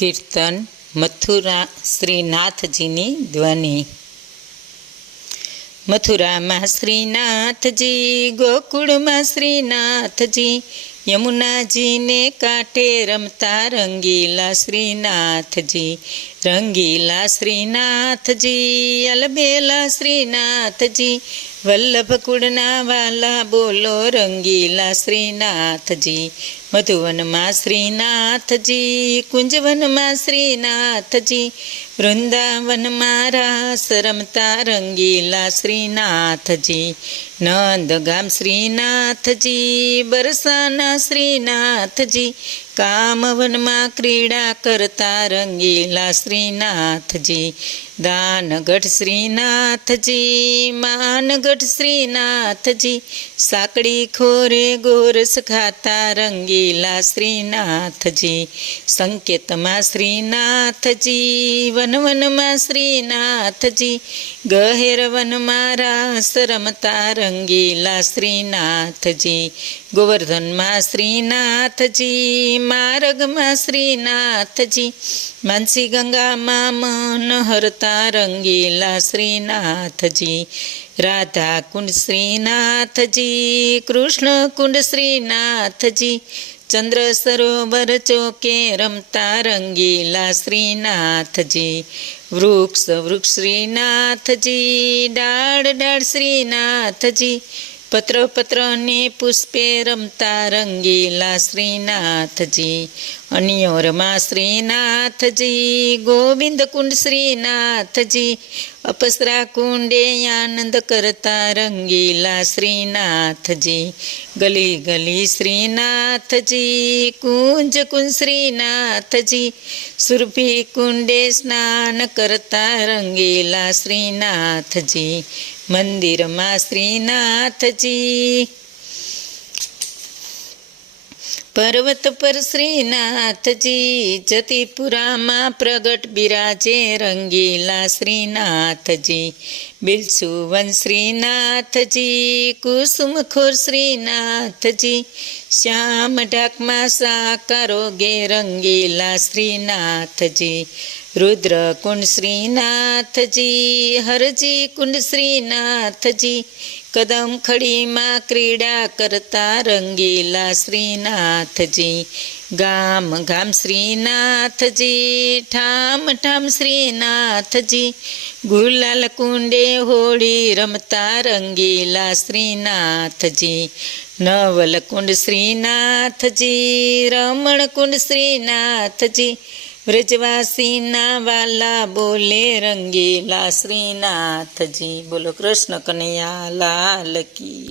કીર્તન મથુરા શ્રીનાથજીની ધ્વનિ। મથુરામાં શ્રીનાથજી, ગોકુળમાં શ્રીનાથજી, યમુનાજીને કાંઠે રમતા રંગીલા શ્રીનાથજી। રંગીલા શ્રીનાથજી, અલબેલા શ્રીનાથજી, વલ્લભ કુળના વાલા બોલો રંગીલા શ્રીનાથજી। મધુવનમાં શ્રીનાથજી, કુંજવનમાં શ્રીનાથજી, વૃંદાવનમાં રાસ રમતા રંગીલા શ્રીનાથજી। નંદગામ શ્રીનાથજી, બરસાના શ્રીનાથજી, કામવનમાં ક્રીડા કરતા રંગીલા શ્રીનાથજી। દાનગઢ શ્રીનાથજી, માનગઢ શ્રીનાથજી, સાંકડી ખોરે ગોરસ ખાતા રંગીલા શ્રીનાથજી। સંકેતમાં શ્રીનાથજી, વનવનમાં શ્રીનાથજી, ગહેર વનમાં રાસ રમતા રંગીલા શ્રીનાથજી। ગોવર્ધનમાં શ્રીનાથજી, માર્ગમાં શ્રીનાથજી, માનસી ગંગામાં મન હરતા રંગીલા શ્રીનાથજી। રાધા કુંડ શ્રીનાથજી, કૃષ્ણ કુંડ શ્રીનાથજી, ચંદ્ર સરોવર ચોકે રમતા રંગીલા શ્રીનાથજી। વૃક્ષ વૃક્ષ શ્રીનાથજી, ડાળ ડાળ શ્રીનાથજી, પત્ર પત્રને પુષ્પે રમતા રંગીલા શ્રીનાથજી। અનિયોરમાં શ્રીનાથજી, ગોવિંદ કુંડ શ્રીનાથજી, અપસરા કુંડે આનંદ કરતા રંગીલા શ્રીનાથજી। ગલી ગલી શ્રીનાથજી, કુંજ કુંજ શ્રીનાથજી, સુરભી કુંડે સ્નાન કરતા રંગીલા શ્રીનાથજી। મંદિરમાં શ્રીનાથજી, પર્વત પર શ્રીનાથજી, જતીપુરામાં પ્રગટ બિરાજે રંગીલા શ્રીનાથજી। બિલસુવન શ્રીનાથજી, કુસુમખોર શ્રીનાથજી, શ્યામ ઢાકમાં સાકારો ગે રંગીલા શ્રીનાથજી। રુદ્રકુંડ શ્રીનાથજી, હરજી કુંડ શ્રીનાથજી, કદમ ખડીમાં ક્રીડા કરતા રંગીલા શ્રીનાથજી। ગામ ગામ શ્રીનાથજી, ઠામ ઠામ શ્રીનાથજી, ગુલાલ કુંડે હોળી રમતા રંગીલા શ્રીનાથજી। નવલકુંડ શ્રીનાથજી, રમણકુંડ શ્રીનાથજી, વ્રજવાસીના વાલા બોલે રંગીલા શ્રીનાથજી। બોલો કૃષ્ણ કનૈયા લાલ કી।